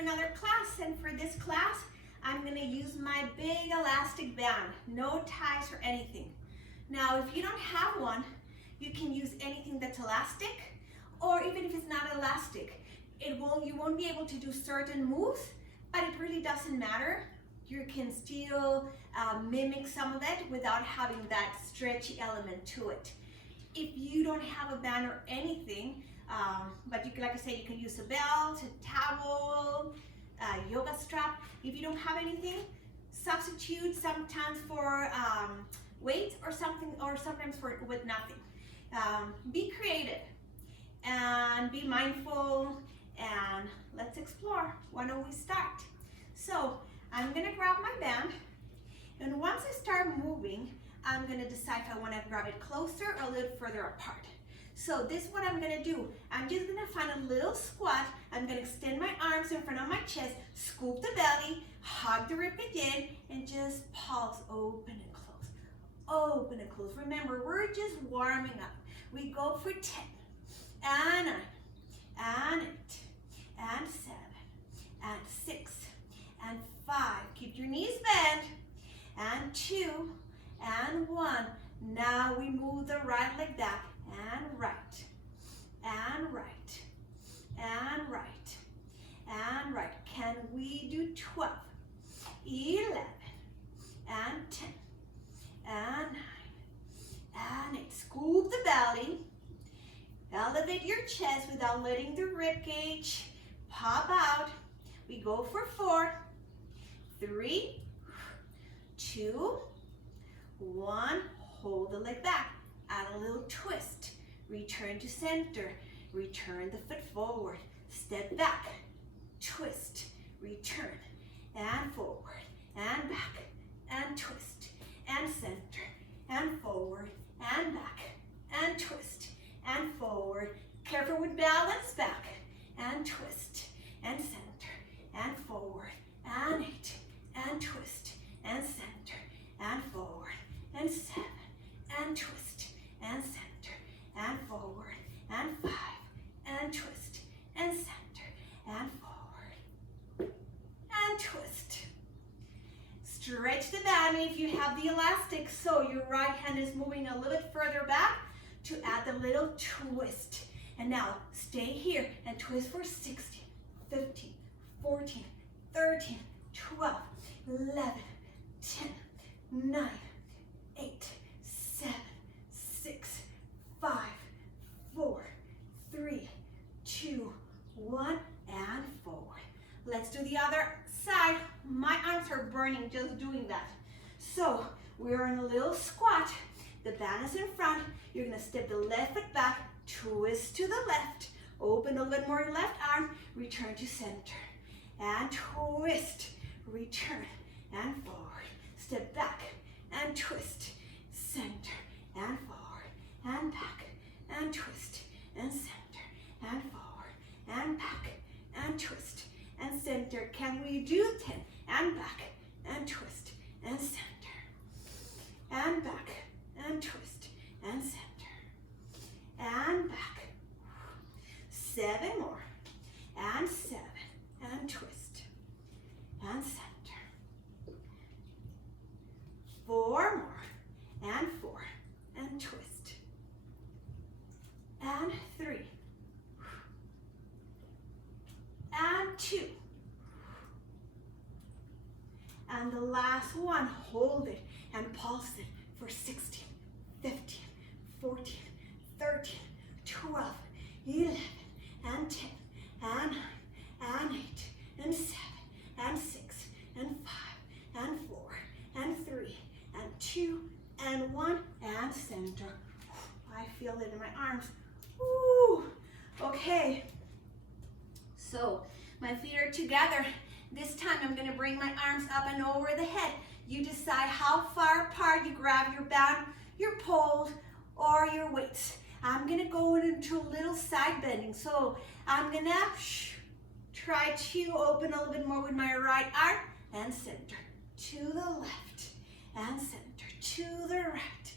another class, and for this class, I'm gonna use my big elastic band, no ties or anything. Now, if you don't have one, you can use anything that's elastic, or even if it's not elastic, you won't be able to do certain moves, but it really doesn't matter. You can still mimic some of it without having that stretchy element to it. If you don't have a band or anything, but you can, like I said, you can use a belt, a towel, a yoga strap. If you don't have anything, substitute sometimes for weight or something, or sometimes with nothing. Be creative and be mindful, and let's explore. Why don't we start? So I'm gonna grab my band, and once I start moving, I'm gonna decide if I wanna grab it closer or a little further apart. So this is what I'm gonna do. I'm just gonna find a little squat. I'm gonna extend my arms in front of my chest, scoop the belly, hug the ribcage in, and just pulse, open and close, open and close. Remember, we're just warming up. We go for 10, and 9, and 8, and 7, and 6, and 5. Keep your knees bent, and 2, and 1. Now we move the right leg back, and right, and right, and right, and right. Can we do 12, 11, and 10, and 9, and 8. Scoop the belly, elevate your chest without letting the rib cage pop out. We go for 4, 3, 2, 1. Hold the leg back. Add a little twist. Return to center. Return the foot forward. Step back. Twist. Return. And forward. And back. And twist. And center. And forward. And back. And twist. And forward. Careful with balance. Back. And twist. And center. And forward. And 8. And twist. And center. And forward. And 7. And twist, and center, and forward, and 5, and twist, and center, and forward, and twist. Stretch the band if you have the elastic, so your right hand is moving a little bit further back to add the little twist. And now stay here and twist for 16, 15, 14, 13, 12, 11, 10, 9, 8, 7, 6, 5, 4, 3, 2, 1, and forward. Let's do the other side. My arms are burning just doing that. So we're in a little squat. The band is in front. You're gonna step the left foot back, twist to the left, open a little more left arm, return to center, and twist, return, and forward. Step back, and twist, center, and forward, and back, and twist, and center, and forward, and back, and twist, and center. Can we do 10? And back, and twist, and center, and back, and twist, and center, and back. 7 more, and 7, and twist, and center. 4 more, and 4, and twist, and 3, and 2, and the last one. Hold it and pulse it for 16, 15, 14, 13, 12, 11, and 10, and 9, and 8, and 7, and 6, and 5, and 4, and 3, and 2, and 1, and center. I feel it in my arms. Woo. Okay, so my feet are together. This time I'm gonna bring my arms up and over the head. You decide how far apart you grab your band, your poles, or your weights. I'm gonna go into a little side bending. So I'm gonna try to open a little bit more with my right arm, and center to the left, and center to the right,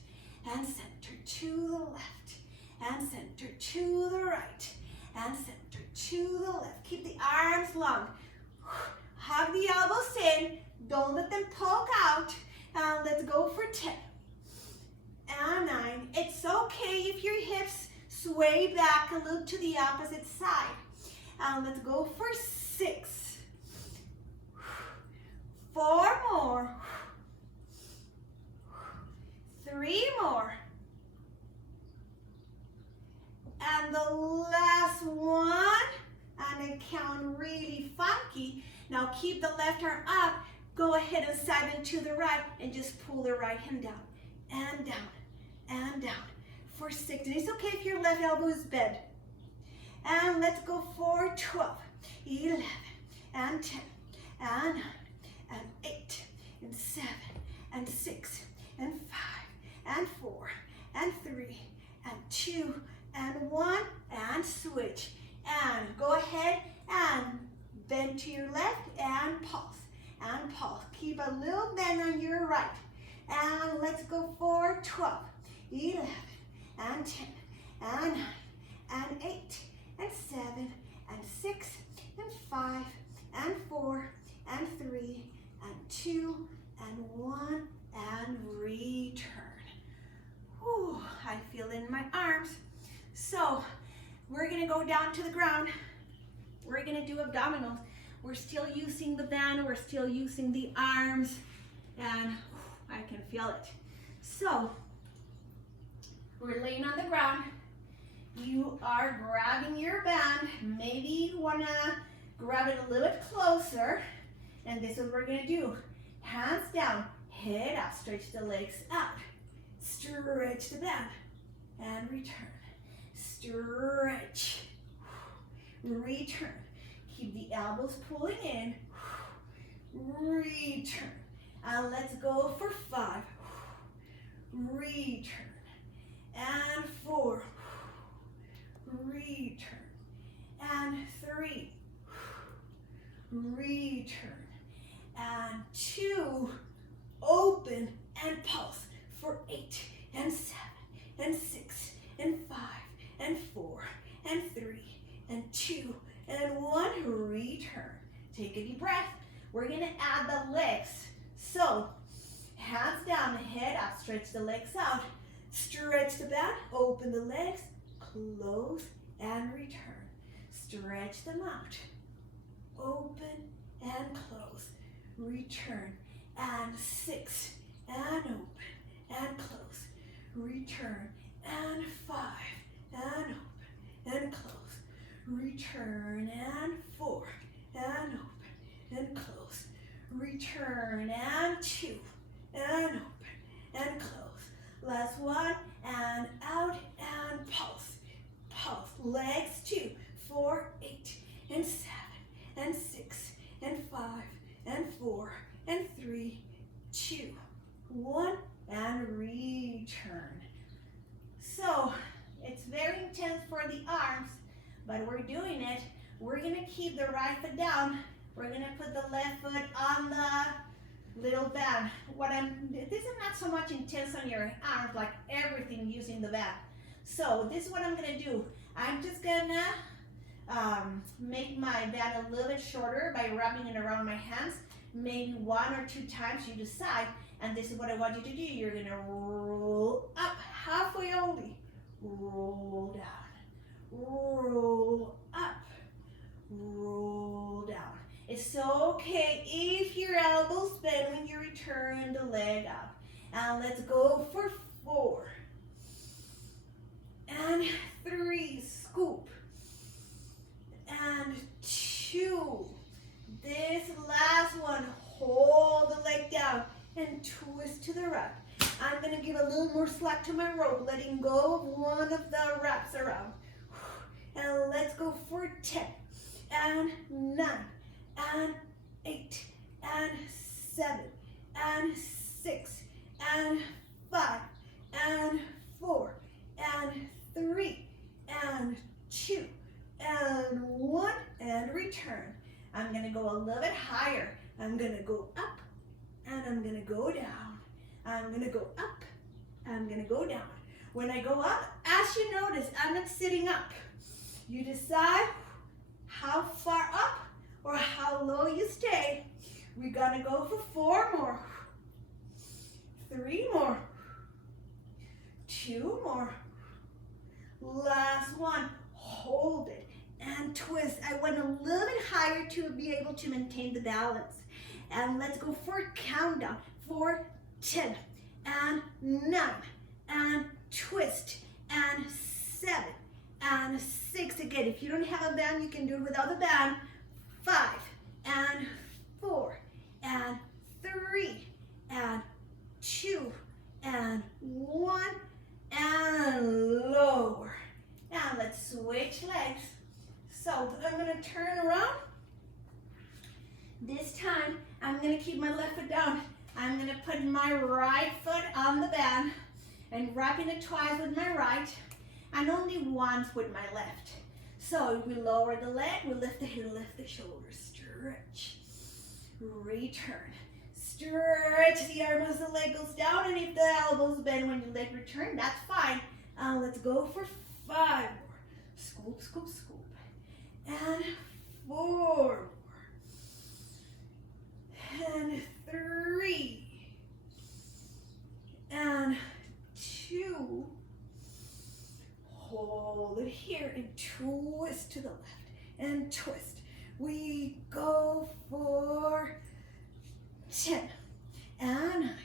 and center to the left, and center to the right, and center to the left. Keep the arms long. Hug the elbows in. Don't let them poke out. And let's go for 10. And 9. It's okay if your hips sway back a little to the opposite side. And let's go for 6. 4 more. 3 more. And the last one. And I count really funky. Now keep the left arm up. Go ahead and side and to the right and just pull the right hand down and down and down for 6. And it's okay if your left elbow is bent. And let's go for 12, 11, and 10, and 9, and 8, and 7, and 6, and 5, and 4, and 3, and 2, and 1, and switch. And go ahead and bend to your left and pulse. And pulse. Keep a little bend on your right. And let's go for 12, 11, and 10, and 9, and 8, and 7, and 6, and 5, and 4, and 3, and 2, and 1, and return. Whew, I feel it in my arms. So we're gonna go down to the ground. We're gonna do abdominals. We're still using the band, we're still using the arms, and I can feel it. So, we're laying on the ground. You are grabbing your band. Maybe you wanna grab it a little bit closer, and this is what we're gonna do. Hands down, head up, stretch the legs out. Stretch the band, and return. Stretch, return. Keep the elbows pulling in. Return. And let's go for 5. Return. And 4. Return. And 3. Return. And 2. Open and pulse for 8 and 7 and 6 and 5 and 4 and 3 and 2 and 1, return. Take a deep breath. We're gonna add the legs. So, hands down, head up, stretch the legs out. Stretch the back, open the legs, close and return. Stretch them out. Open and close. Return. And 6, and open, and close. Return. And 5, and open, and close. Return, and 4, and open, and close. Return, and 2, and open, and close. Last one, and out, and pulse. Pulse, legs 2, 4, 8, and 7, and 6, and 5, and 4, and 3, 2, 1, and return. So, it's very intense for the arms, but we're doing it. We're gonna keep the right foot down. We're gonna put the left foot on the little band. This is not so much intense on your arms, like everything using the band. So this is what I'm gonna do. I'm just gonna make my band a little bit shorter by wrapping it around my hands, maybe 1 or 2 times, you decide. And this is what I want you to do. You're gonna roll up halfway only. Roll down. Roll up, roll down. It's okay if your elbows bend when you return the leg up. And let's go for 4. And 3, scoop. And 2. This last one, hold the leg down and twist to the right. I'm gonna give a little more slack to my rope, letting go of one of the wraps around. And let's go for 10, and 9, and 8, and 7, and 6, and 5, and 4, and 3, and 2, and 1, and return. I'm gonna go a little bit higher. I'm gonna go up, and I'm gonna go down. I'm gonna go up, I'm gonna go down. When I go up, as you notice, I'm not sitting up. You decide how far up or how low you stay. We gotta go for 4 more. 3 more. 2 more. Last one. Hold it and twist. I went a little bit higher to be able to maintain the balance. And let's go for a countdown. 4, 10, and 9, and twist, and 7, and 6. Again, if you don't have a band, you can do it without the band. 5, and 4, and 3, and 2, and 1, and lower. Now let's switch legs. So I'm gonna turn around. This time, I'm gonna keep my left foot down. I'm gonna put my right foot on the band and wrapping it twice with my right and only once with my left. So we lower the leg, we lift the hip, lift the shoulders, stretch, return. Stretch the arm as the leg goes down, and if the elbows bend when your leg return, that's fine. Let's go for 5 more. Scoop, scoop, scoop. And 4 more. And 3. And 2. Hold it here and twist to the left and twist. We go for 10 and 9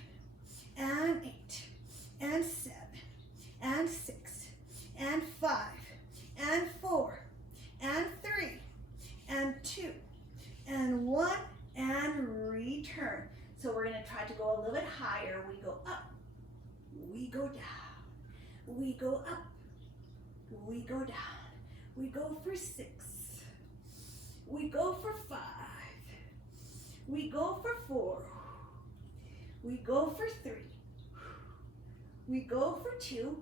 and 8 and 7 and 6 and 5 and 4 and 3 and 2 and 1 and return. So we're going to try to go a little bit higher. We go up, we go down, we go up, we go down, we go for 6, we go for 5, we go for 4, we go for 3, we go for 2,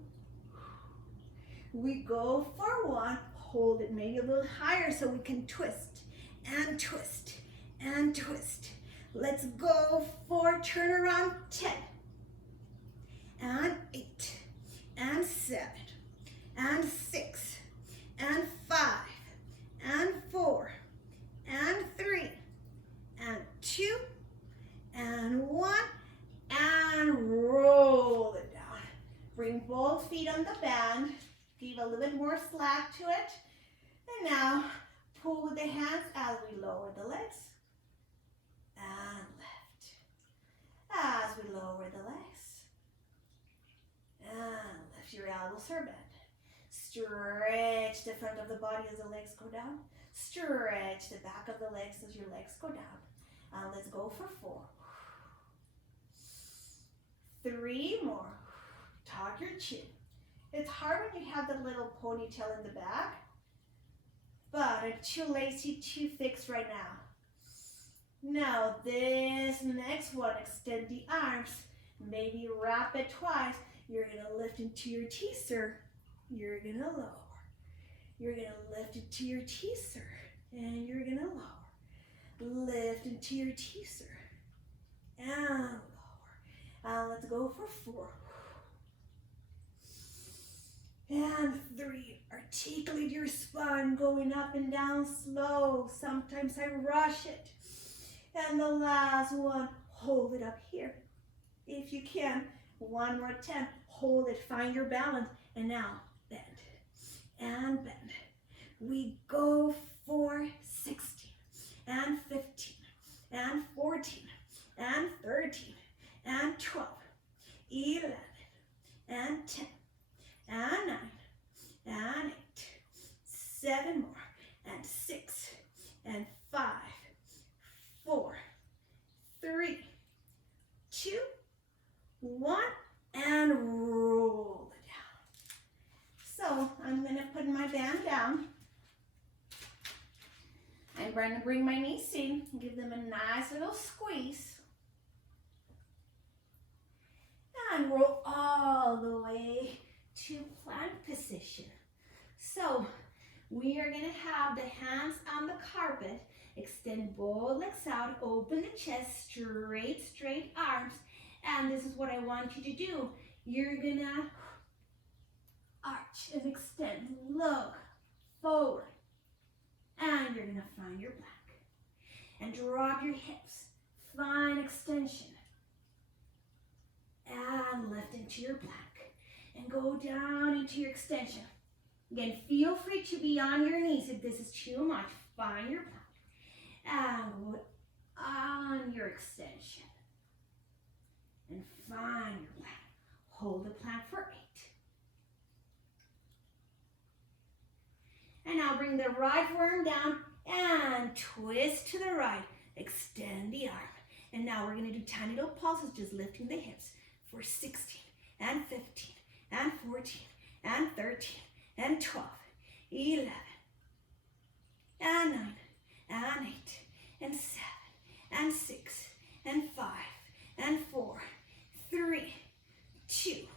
we go for 1, hold it maybe a little higher so we can twist and twist and twist. Let's go for turn around 10 and 8 and 7 and 6 and 5 and 4 and 3 and 2 and 1 and roll it down. Bring both feet on the band. Give a little bit more slack to it. And now pull with the hands as we lower the legs. And lift. As we lower the legs. And lift. Your elbows are bent. Stretch the front of the body as the legs go down. Stretch the back of the legs as your legs go down. And let's go for 4. 3 more. Tuck your chin. It's hard when you have the little ponytail in the back, but I'm too lazy to fix right now. Now this next one, extend the arms. Maybe wrap it twice. You're gonna lift into your teaser. You're gonna lower. You're gonna lift into your teaser. And you're gonna lower. Lift into your teaser. And lower. Let's go for 4. And 3, articulate your spine, going up and down slow. Sometimes I rush it. And the last one, hold it up here. If you can, 1 more 10, hold it, find your balance. And now, bend and bend. We go for 16 and 15 and 14 and 13 and 12, 11 and 10. And 9, and 8, 7 more, and 6, and 5, 4, 3, 2, 1, and roll it down. So I'm going to put my band down. I'm going to bring my knees in, give them a nice little squeeze. And roll all the way to plank position. So we are going to have the hands on the carpet, extend both legs out, open the chest, straight arms, and this is what I want you to do. You're going to arch and extend, look forward, and you're going to find your plank. And drop your hips, Find extension. And lift into your plank. And go down into your extension. Again, feel free to be on your knees if this is too much. Find your plank. And go on your extension. And find your plank. Hold the plank for 8. And now bring the right forearm down and twist to the right. Extend the arm. And now we're going to do tiny little pulses, just lifting the hips for 16 and 15 and 14 and 13 and 12, 11 and 9 and 8 and 7 and 6 and 5 and 4, 3, 2,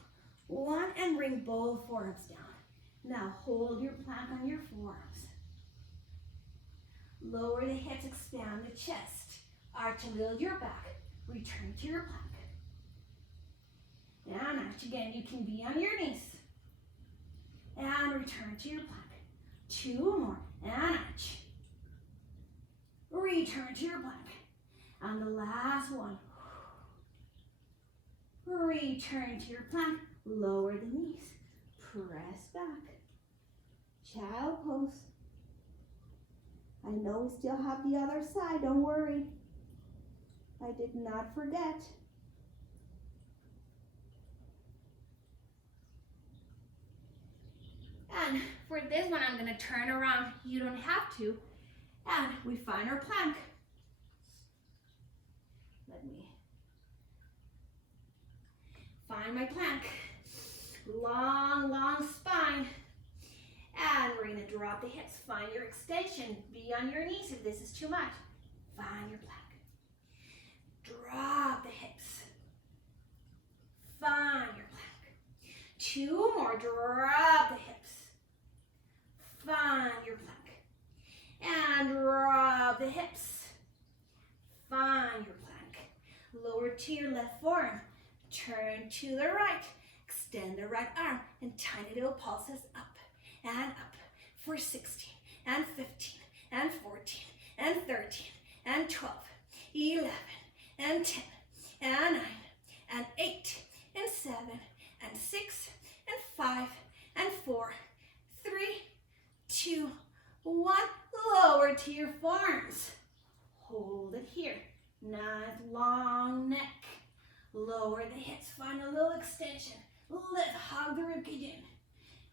1, and bring both forearms down. Now hold your plank on your forearms. Lower the hips, expand the chest. Arch a little your back. Return to your plank. And arch again. You can be on your knees. And return to your plank. 2 more. And arch. Return to your plank. And the last one. Return to your plank. Lower the knees. Press back. Child pose. I know we still have the other side. Don't worry. I did not forget. And for this one, I'm going to turn around. You don't have to. And we find our plank. Let me find my plank. Long, long spine. And we're going to drop the hips. Find your extension. Be on your knees if this is too much. Find your plank. Drop the hips. Find your plank. 2 more. Drop the hips. Find your plank. And drop the hips. Find your plank. Lower to your left forearm. Turn to the right. Extend the right arm. And tiny little pulses up and up for 16 and 15 and 14 and 13 and 12, 11 and 10 and 9 and 8 and 7 and 6 and 5 and 4, 3, 2, 1. Lower to your forearms. Hold it here. Nice long neck. Lower the hips. Find a little extension. Lift, hug the ribcage in.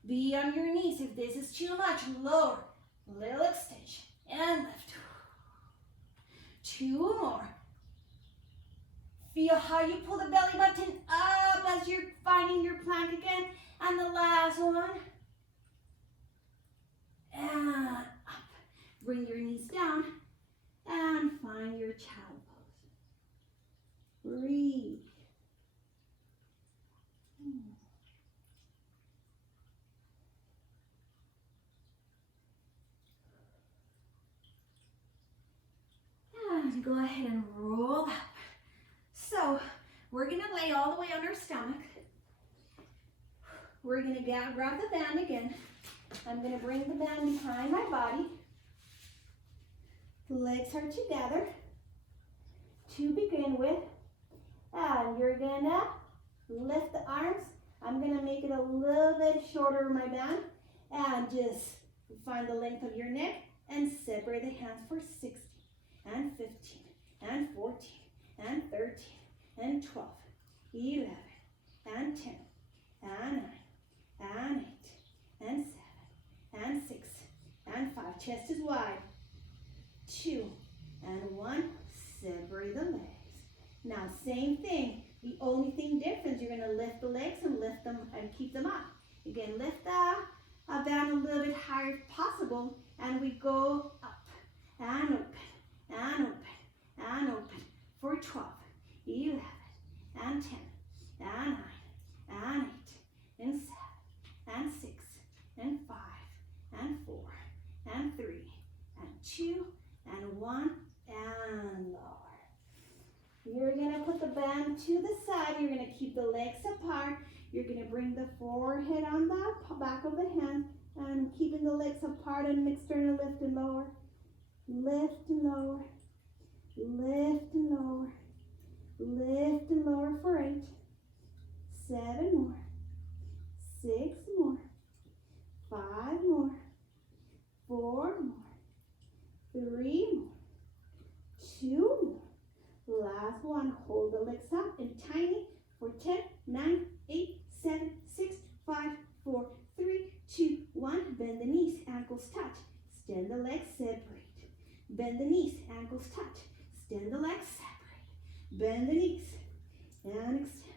Be on your knees if this is too much. Lower. Little extension. And lift. 2 more. Feel how you pull the belly button up as you're finding your plank again. And the last one. And up. Bring your knees down. And find your child pose. Breathe. And go ahead and roll up. So we're going to lay all the way on our stomach. We're going to grab the band again. I'm going to bring the band behind my body. Legs are together to begin with. And you're going to lift the arms. I'm going to make it a little bit shorter, my band. And just find the length of your neck and separate the hands for 16 and 15 and 14 and 13 and 12, 11 and 10 and 9 and 8 and 7 and 6 and 5. Chest is wide. 2 and 1. Separate the legs. Now same thing. The only thing different, you're going to lift the legs and lift them and keep them up. Again, lift the band a little bit higher if possible, and we go up and open and open and open for 12, 11 and 10 and 9 and 8 and 7 and 6 and 5 and 4 and 3 and 2 and 1 and lower. You're going to put the band to the side. You're going to keep the legs apart. You're going to bring the forehead on the back of the hand and keeping the legs apart and external lift and lower. Lift and lower. Lift and lower. 3 more. 2 more. Last one. Hold the legs up and tiny for 10, 9, 8, 7, 6, 5, 4, 3, 2, 1. Bend the knees, ankles touch. Extend the legs, separate. Bend the knees, ankles touch. Extend the legs, separate. Bend the knees and extend.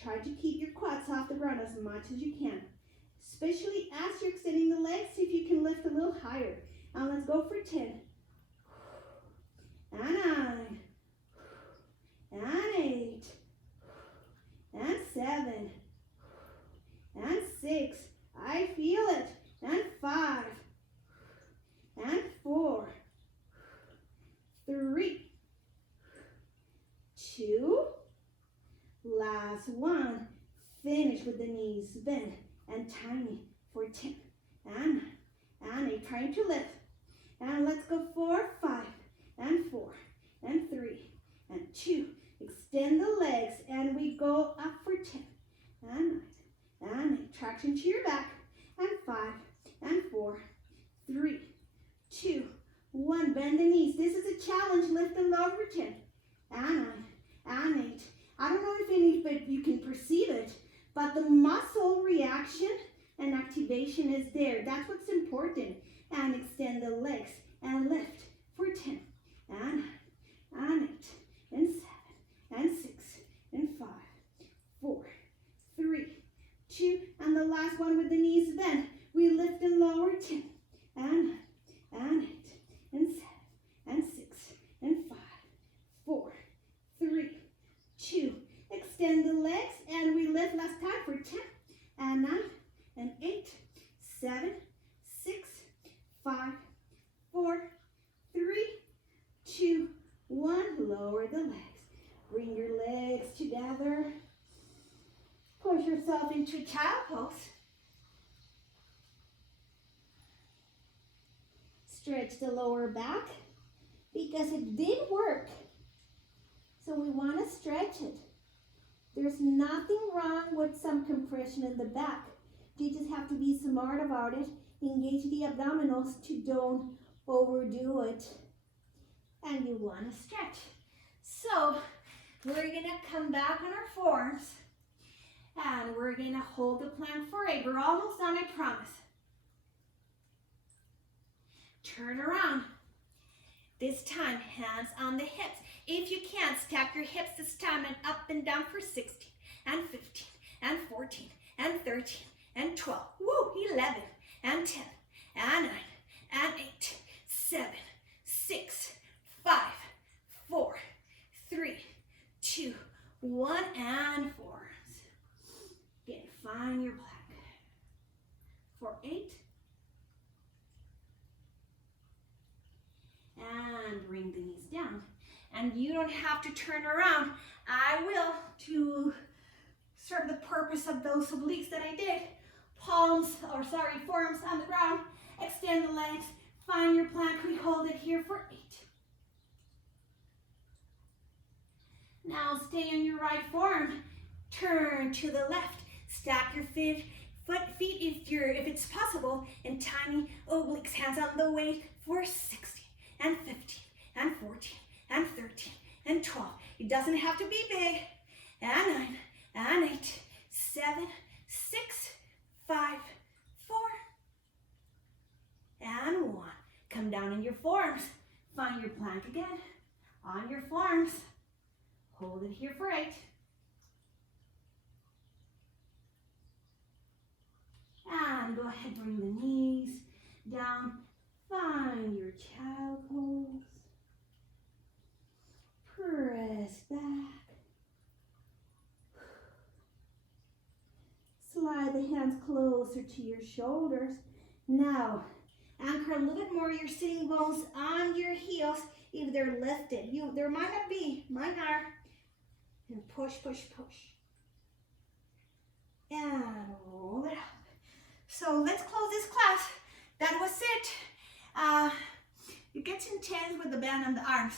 Try to keep your quads off the ground as much as you can. Especially as you're extending the legs, see if you can lift a little higher. And let's go for 10. And 9. And 8. And 7. And 6. I feel it. And 5. And 4. 3. 2. Last one. Finish with the knees bent and tiny for 10 and 9 and 8. Trying to lift. And let's go 4, 5, and 4, and 3, and 2. Extend the legs and we go up for 10 and 9 and 8. Traction to your back. And 5, and 4, 3, 2, 1. Bend the knees. This is a challenge. Lift and lower for 10 and 9 and 8. I don't know if you can perceive it, but the muscle reaction and activation is there. That's what's important. And extend the legs and lift for 10 and 9 and 8 and 7 and 6 and 5, 4, 3, 2. And the last one with the knees bent. We lift and lower 10 and 9 and 8 and 7 and 6 and 5, 4, 3, 2. Extend the legs and we lift last time for 10 and 9 and 8, 7, 6, 5, 4, 3, 2, 1. Lower the legs. Bring your legs together. Push yourself into child pose. Stretch the lower back because it did work. So we want to stretch it. There's nothing wrong with some compression in the back. You just have to be smart about it. Engage the abdominals to don't overdo it. And you want to stretch. So we're going to come back on our forearms. And we're going to hold the plank for 8. We're almost done, I promise. Turn around. This time, hands on the hips. If you can, stack your hips this time and up and down for 16 and 15 and 14 and 13 and 12. Woo, 11 and 10 and 9 and 8, 7, 6, 5, 4, 3, 2, 1, and forearms. Again, find your plank. For 8. And bring the knees down. And you don't have to turn around. I will to serve the purpose of those obliques that I did. Forearms on the ground. Extend the legs. Find your plank. We hold it here for 8. Now stay on your right forearm. Turn to the left. Stack your feet if it's possible, and tiny obliques. Hands on the weight for 16 and 15 and 14 and 13 and 12. It doesn't have to be big. And 9 and 8, 7, 6, 5, 4, and 1. Come down in your forearms. Find your plank again. On your forearms. Hold it here for 8. And go ahead, bring the knees down. Find your child pose. Press back. Slide the hands closer to your shoulders. Now, anchor a little bit more your sitting bones on your heels if they're lifted. There might not be, mine are. And push, push, push. And roll it up. So let's close this class. That was it. It gets intense with the band on the arms.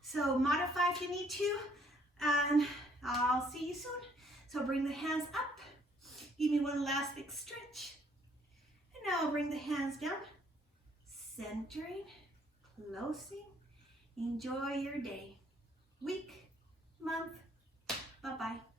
So modify if you need to. And I'll see you soon. So bring the hands up. Give me one last big stretch. And now bring the hands down. Centering. closing. Enjoy your day, week, month. Bye-bye.